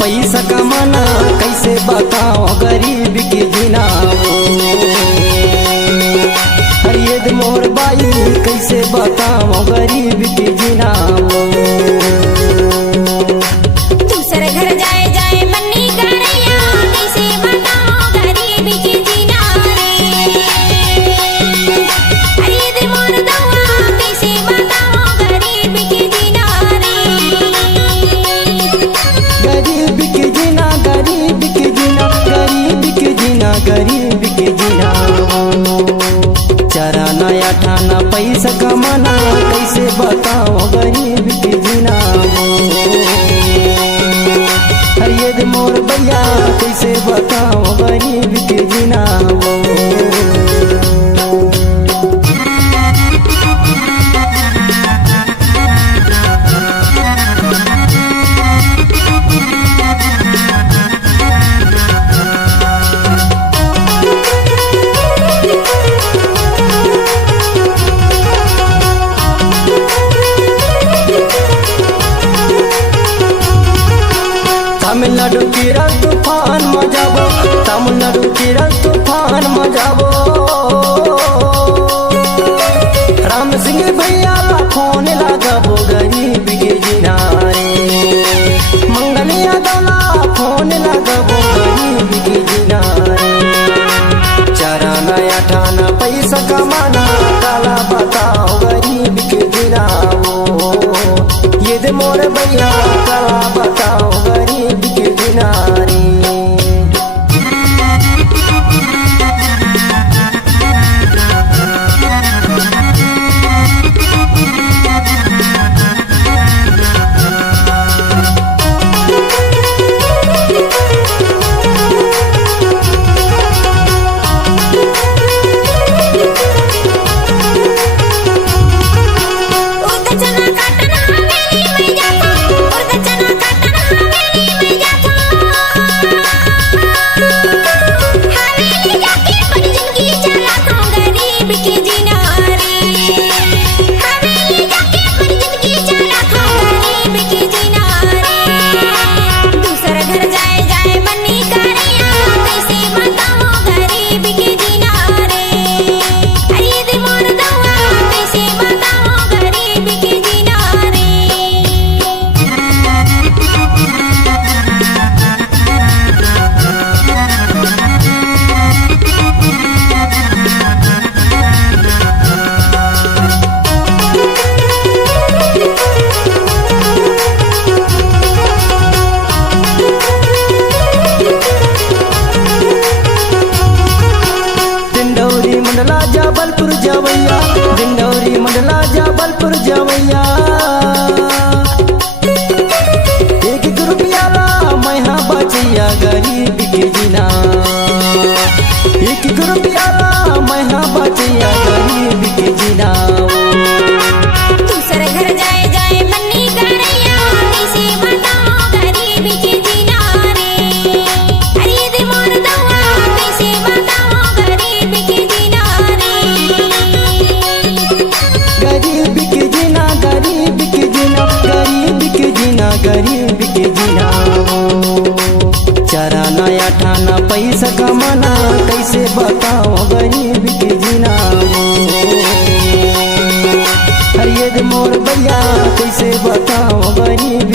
पैसा कमाना कैसे बताओ गरीब की जीना ये मोर बाई कैसे बताओ गरीब की जीना दूसरे घर जाए जाए मन्नी करैया कैसे बताओ गरीब की जीना रे अरे दे मोर दवा कैसे बताओ गरीब की जीना रे गरीब की जीना गरीब की जीना गरीब की जीना गरीब की जीना चराना या ठाना पैसा कमाना कैसे बताओ गरीब की जीना ये मोर भैया कैसे बताओ गरीब की जीना तमिलनाडु की तूफान मजाबो तमिलनाडु की तूफान मजाबो राम सिंह भैया फोन लगाबो गरीब के जीना रे मंगलिया दौला फोन लगाबो गरीब के जीना रे चराना या ठाना पैसा कमाना काला बताओ गरीब के जीना ये दे मोर भैया काला बताओ गरीब के जीना रे जबलपुर जवैया दिंडौरी मंडला जबलपुर जवैया एक रुपया ला मैं बचिया गरीब के जीना एक रुपया ला मैं बचिया गरीब के जीना दूसरे घर जाए जाए मन्नी करैया कैसे बताओ गरीब की जीना रे अरे दे मोर दवा कैसे बताओ गरीब की जीना गरीब की जीना गरीब की जीना गरीब की जीना गरीब की जीना चराना या ठाना पैसा कमाना कैसे बताओ गरीब की जीना ये मोर भैया कैसे बताओ गरीब